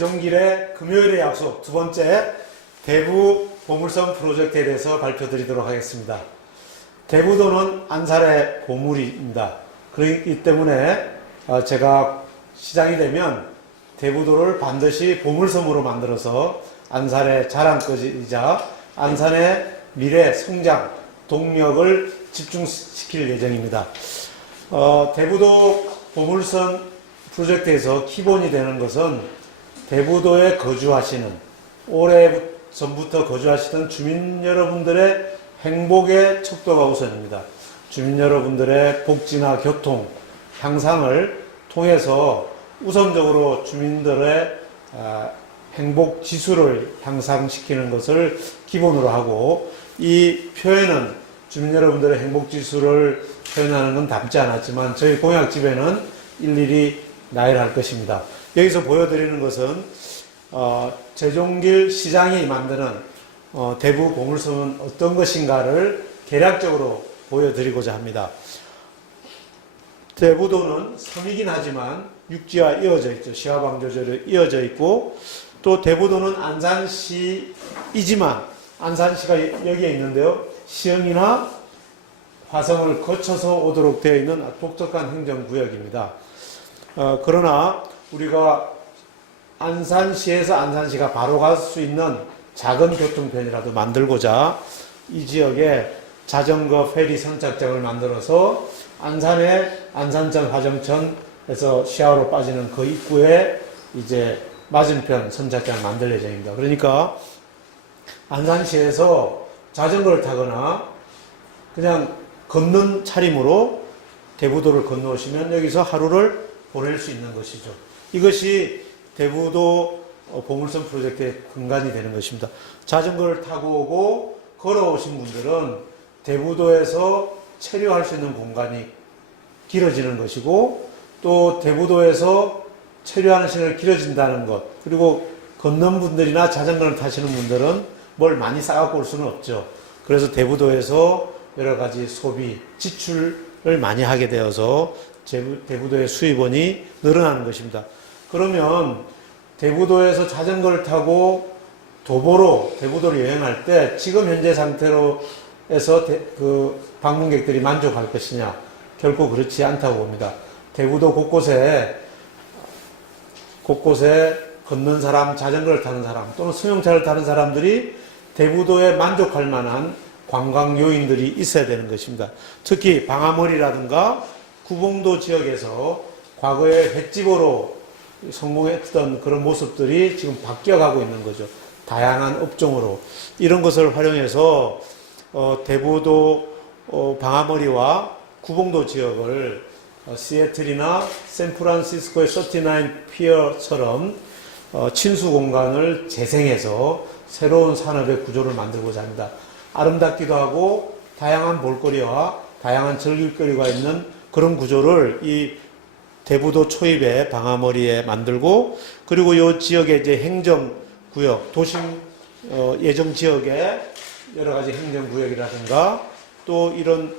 제종길의 금요일의 약속 두 번째 대부 보물섬 프로젝트에 대해서 발표드리도록 하겠습니다. 대부도는 안산의 보물입니다. 그렇기 때문에 제가 시장이 되면 대부도를 반드시 보물섬으로 만들어서 안산의 자랑거리이자 안산의 미래 성장 동력을 집중시킬 예정입니다. 대부도 보물섬 프로젝트에서 기본이 되는 것은 대부도에 거주하시는 오래 전부터 거주하시던 주민 여러분들의 행복의 척도가 우선입니다. 주민 여러분들의 복지나 교통 향상을 통해서 우선적으로 주민들의 행복 지수를 향상시키는 것을 기본으로 하고, 이 표현은 주민 여러분들의 행복 지수를 표현하는 건 담지 않았지만 저희 공약집에는 일일이 나열할 것입니다. 여기서 보여드리는 것은 제종길 시장이 만드는 대부 보물섬은 어떤 것인가를 개략적으로 보여드리고자 합니다. 대부도는 섬이긴 하지만 육지와 이어져 있죠. 시와 방조제로 이어져 있고, 또 대부도는 안산시이지만 안산시가 여기에 있는데요. 시흥이나 화성을 거쳐서 오도록 되어 있는 독특한 행정구역입니다. 그러나 우리가 안산시에서 안산시가 바로 갈 수 있는 작은 교통편이라도 만들고자 이 지역에 자전거 페리 선착장을 만들어서 안산의 안산천 화정천에서 시야로 빠지는 그 입구에 이제 맞은편 선착장을 만들 예정입니다. 그러니까 안산시에서 자전거를 타거나 그냥 걷는 차림으로 대부도를 건너오시면 여기서 하루를 보낼 수 있는 것이죠. 이것이 대부도 보물섬 프로젝트의 근간이 되는 것입니다. 자전거를 타고 오고 걸어오신 분들은 대부도에서 체류할 수 있는 공간이 길어지는 것이고, 또 대부도에서 체류하는 시간이 길어진다는 것, 그리고 걷는 분들이나 자전거를 타시는 분들은 뭘 많이 싸갖고 올 수는 없죠. 그래서 대부도에서 여러 가지 소비, 지출을 많이 하게 되어서 대부도의 수입원이 늘어나는 것입니다. 그러면 대부도에서 자전거를 타고 도보로 대부도를 여행할 때 지금 현재 상태로 해서 그 방문객들이 만족할 것이냐? 결코 그렇지 않다고 봅니다. 대부도 곳곳에 걷는 사람, 자전거를 타는 사람 또는 승용차를 타는 사람들이 대부도에 만족할 만한 관광 요인들이 있어야 되는 것입니다. 특히 방아머리라든가 구봉도 지역에서 과거에 횟집으로 성공했던 그런 모습들이 지금 바뀌어가고 있는 거죠. 다양한 업종으로. 이런 것을 활용해서 대부도 방아머리와 구봉도 지역을 시애틀이나 샌프란시스코의 39 피어처럼 친수 공간을 재생해서 새로운 산업의 구조를 만들고자 합니다. 아름답기도 하고 다양한 볼거리와 다양한 즐길거리가 있는 그런 구조를 이 대부도 초입에 방아머리에 만들고, 그리고 이 지역의 이제 행정구역, 도심 예정 지역의 여러 가지 행정구역이라든가 또 이런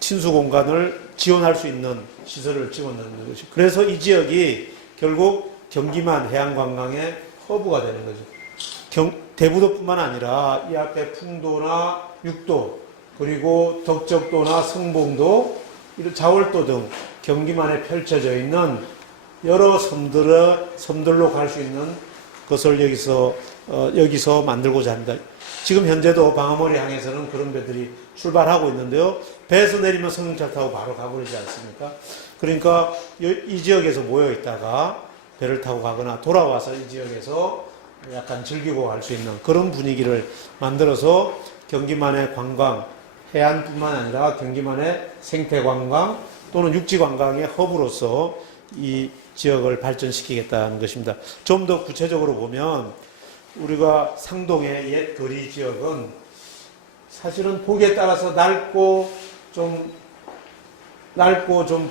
친수 공간을 지원할 수 있는 시설을 지원하는 것이. 그래서 이 지역이 결국 경기만 해양관광의 허브가 되는 거죠. 대부도뿐만 아니라 이 앞에 풍도나 육도, 그리고 덕적도나 성봉도, 이런 자월도 등 경기만에 펼쳐져 있는 여러 섬들로 갈 수 있는 것을 여기서 만들고자 합니다. 지금 현재도 방아머리 항에서는 그런 배들이 출발하고 있는데요. 배에서 내리면 승용차 타고 바로 가버리지 않습니까? 그러니까 이 지역에서 모여 있다가 배를 타고 가거나 돌아와서 이 지역에서 약간 즐기고 갈 수 있는 그런 분위기를 만들어서 경기만의 관광, 해안뿐만 아니라 경기만의 생태관광 또는 육지관광의 허브로서 이 지역을 발전시키겠다는 것입니다. 좀 더 구체적으로 보면 우리가 상동의 옛 거리 지역은 사실은 보기에 따라서 낡고 좀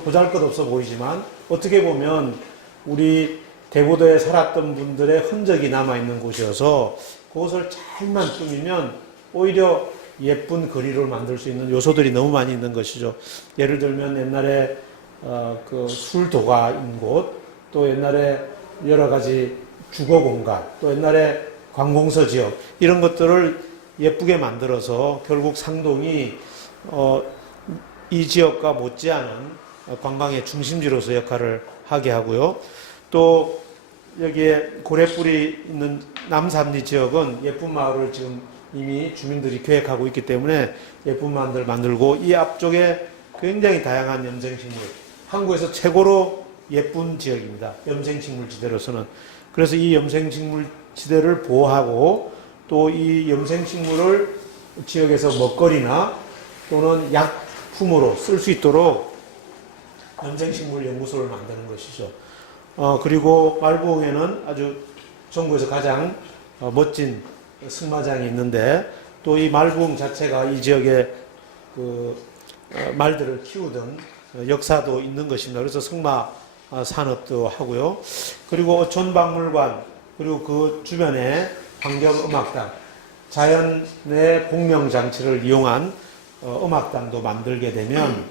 보잘것없어 보이지만 어떻게 보면 우리 대부도에 살았던 분들의 흔적이 남아있는 곳이어서 그것을 잘만 꾸미면 오히려 예쁜 거리를 만들 수 있는 요소들이 너무 많이 있는 것이죠. 예를 들면 옛날에 그 술도가인 곳, 또 옛날에 여러 가지 주거 공간, 또 옛날에 관공서 지역, 이런 것들을 예쁘게 만들어서 결국 상동이, 이 지역과 못지않은 관광의 중심지로서 역할을 하게 하고요. 또 여기에 고래뿔이 있는 남산리 지역은 예쁜 마을을 지금 이미 주민들이 계획하고 있기 때문에 예쁜 마을을 만들고, 이 앞쪽에 굉장히 다양한 염생식물, 한국에서 최고로 예쁜 지역입니다. 염생식물 지대로서는. 그래서 이 염생식물 지대를 보호하고, 또 이 염생식물을 지역에서 먹거리나 또는 약품으로 쓸 수 있도록 염생식물 연구소를 만드는 것이죠. 그리고 말부흥에는 아주 전국에서 가장 멋진 승마장이 있는데, 또 이 말부흥 자체가 이 지역에 말들을 키우던 역사도 있는 것입니다. 그래서 승마 산업도 하고요. 그리고 어촌박물관, 그리고 그 주변에 환경음악당, 자연의 공명장치를 이용한 음악당도 만들게 되면,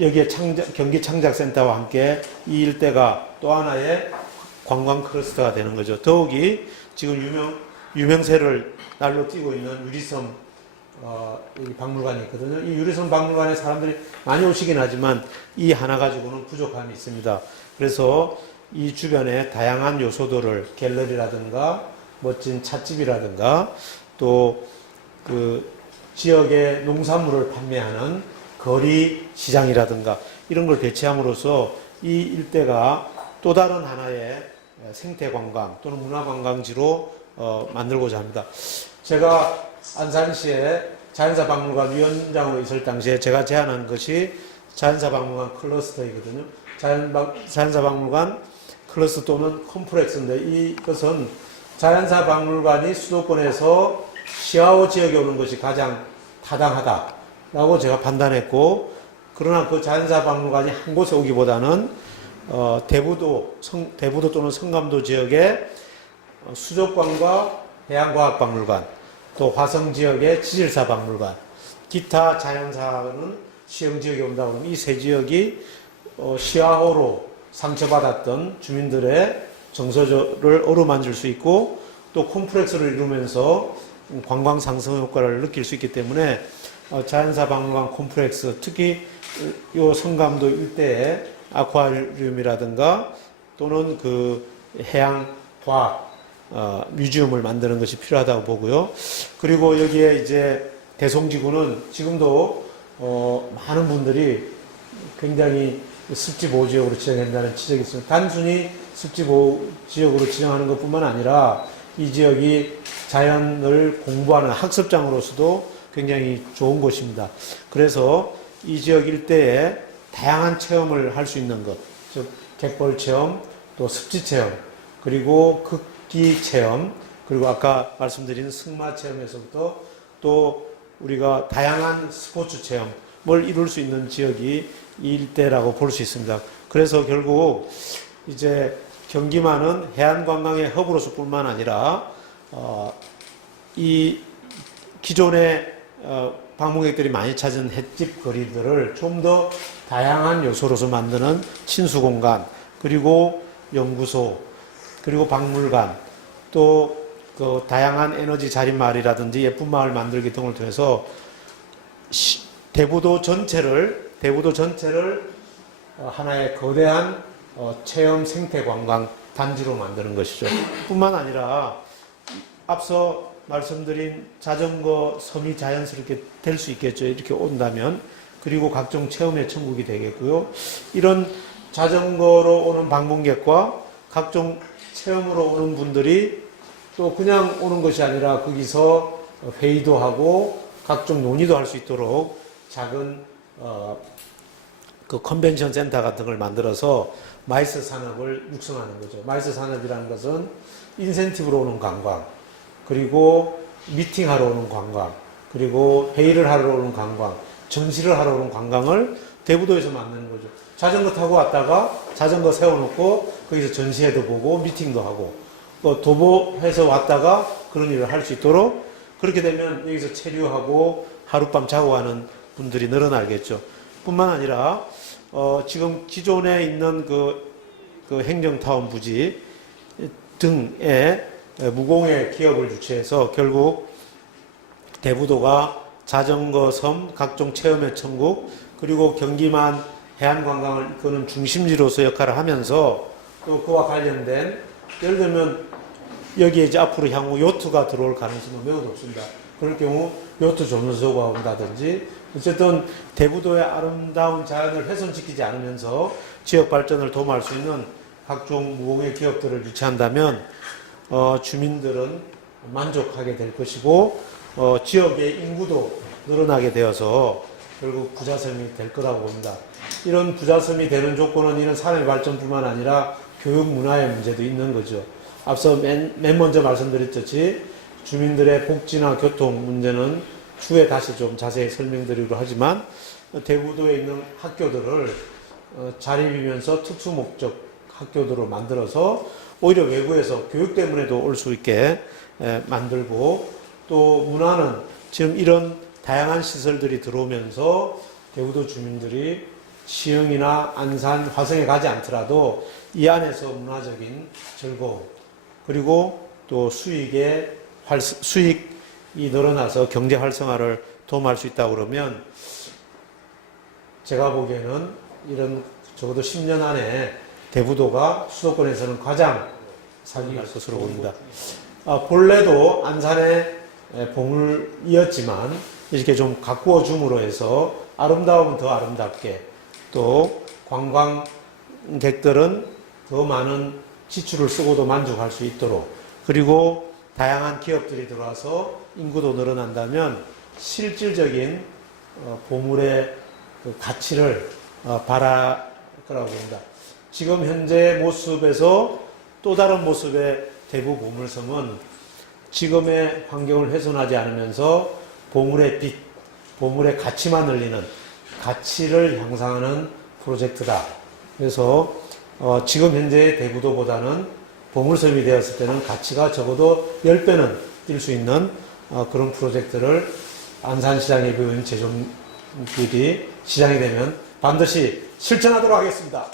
여기에 경기창작센터와 함께 이 일대가 또 하나의 관광 클러스터가 되는 거죠. 더욱이 지금 유명세를 날로 띄고 있는 유리섬 여기 박물관이 있거든요. 이 유리섬 박물관에 사람들이 많이 오시긴 하지만 이 하나 가지고는 부족함이 있습니다. 그래서 이 주변에 다양한 요소들을, 갤러리라든가 멋진 찻집이라든가 또 그 지역의 농산물을 판매하는 거리 시장이라든가 이런 걸 배치함으로써 이 일대가 또 다른 하나의 생태관광 또는 문화관광지로 만들고자 합니다. 제가 안산시에 자연사박물관 위원장으로 있을 당시에 제가 제안한 것이 자연사박물관 클러스터이거든요. 자연사박물관 클러스터 또는 컴플렉스인데, 이것은 자연사박물관이 수도권에서 시아오 지역에 오는 것이 가장 타당하다라고 제가 판단했고, 그러나 그 자연사박물관이 한 곳에 오기보다는 대부도 또는 성감도 지역의 수족관과 해양과학박물관, 또 화성 지역의 지질사박물관, 기타 자연사는 시흥지역에 온다고 하면 이 세 지역이 시아호로 상처받았던 주민들의 정서를 어루만질 수 있고, 또 콤플렉스를 이루면서 관광 상승 효과를 느낄 수 있기 때문에 자연사박물관 콤플렉스, 특히 요 성감도 일대에 아쿠아리움이라든가 또는 그 해양과학 뮤지엄을 만드는 것이 필요하다고 보고요. 그리고 여기에 이제 대송지구는 지금도 많은 분들이 굉장히 습지보호 지역으로 지정한다는 지적이 있습니다. 단순히 습지보호 지역으로 지정하는 것뿐만 아니라 이 지역이 자연을 공부하는 학습장으로서도 굉장히 좋은 곳입니다. 그래서 이 지역 일대에 다양한 체험을 할 수 있는 것, 즉 갯벌 체험, 또 습지 체험, 그리고 극기 체험, 그리고 아까 말씀드린 승마 체험에서부터 또 우리가 다양한 스포츠 체험을 이룰 수 있는 지역이 이 일대라고 볼 수 있습니다. 그래서 결국 이제 경기만은 해안관광의 허브로서 뿐만 아니라 이 기존의 방문객들이 많이 찾은 횟집 거리들을 좀 더 다양한 요소로서 만드는 친수공간, 그리고 연구소, 그리고 박물관, 또 그 다양한 에너지 자립마을이라든지 예쁜 마을 만들기 등을 통해서 대부도 전체를 하나의 거대한 체험 생태 관광 단지로 만드는 것이죠. 뿐만 아니라 앞서 말씀드린 자전거 섬이 자연스럽게 될 수 있겠죠. 이렇게 온다면. 그리고 각종 체험의 천국이 되겠고요. 이런 자전거로 오는 방문객과 각종 체험으로 오는 분들이 또 그냥 오는 것이 아니라 거기서 회의도 하고 각종 논의도 할 수 있도록 작은 그 컨벤션 센터 같은 걸 만들어서 마이스 산업을 육성하는 거죠. 마이스 산업이라는 것은 인센티브로 오는 관광, 그리고 미팅하러 오는 관광, 그리고 회의를 하러 오는 관광, 전시를 하러 오는 관광을 대부도에서 만드는 거죠. 자전거 타고 왔다가 자전거 세워놓고 거기서 전시회도 보고 미팅도 하고, 또 도보해서 왔다가 그런 일을 할 수 있도록, 그렇게 되면 여기서 체류하고 하룻밤 자고 가는 분들이 늘어나겠죠. 뿐만 아니라 지금 기존에 있는 그 행정타운 부지, 등의 무공해 기업을 유치해서 결국 대부도가 자전거 섬, 각종 체험의 천국, 그리고 경기만 해안관광을 이끄는 중심지로서 역할을 하면서 또 그와 관련된, 예를 들면 여기에 이제 앞으로 향후 요트가 들어올 가능성은 매우 높습니다. 그럴 경우 요트 조선소가 온다든지, 어쨌든 대부도의 아름다운 자연을 훼손시키지 않으면서 지역 발전을 도모할 수 있는 각종 무공해 기업들을 유치한다면 주민들은 만족하게 될 것이고 지역의 인구도 늘어나게 되어서 결국 부자섬이 될 거라고 봅니다. 이런 부자섬이 되는 조건은 이런 산업 발전뿐만 아니라 교육 문화의 문제도 있는 거죠. 앞서 맨 먼저 말씀드렸듯이 주민들의 복지나 교통 문제는 추후에 다시 좀 자세히 설명드리기로 하지만 대부도에 있는 학교들을 자립이면서 특수목적 학교들로 만들어서 오히려 외부에서 교육 때문에도 올 수 있게 만들고, 또 문화는 지금 이런 다양한 시설들이 들어오면서 대부도 주민들이 시흥이나 안산, 화성에 가지 않더라도 이 안에서 문화적인 즐거움, 그리고 또 수익이 늘어나서 경제 활성화를 도모할 수 있다고 그러면 제가 보기에는 이런 적어도 10년 안에 대부도가 수도권에서는 가장 살기갈 것으로 보입니다. 본래도 안산의 봉울이었지만 이렇게 좀 가꾸어 줌으로 해서 아름다우면 더 아름답게, 또 관광객들은 더 많은 지출을 쓰고도 만족할 수 있도록, 그리고 다양한 기업들이 들어와서 인구도 늘어난다면 실질적인 보물의 그 가치를 발할 거라고 봅니다. 지금 현재 모습에서 또 다른 모습의 대부 보물섬은 지금의 환경을 훼손하지 않으면서 보물의 빛, 보물의 가치만 늘리는, 가치를 향상하는 프로젝트다. 그래서 지금 현재의 대부도보다는 보물섬이 되었을 때는 가치가 적어도 10배는 뛸 수 있는 그런 프로젝트를 안산시장에 보인 재정비리 시장이 되면 반드시 실천하도록 하겠습니다.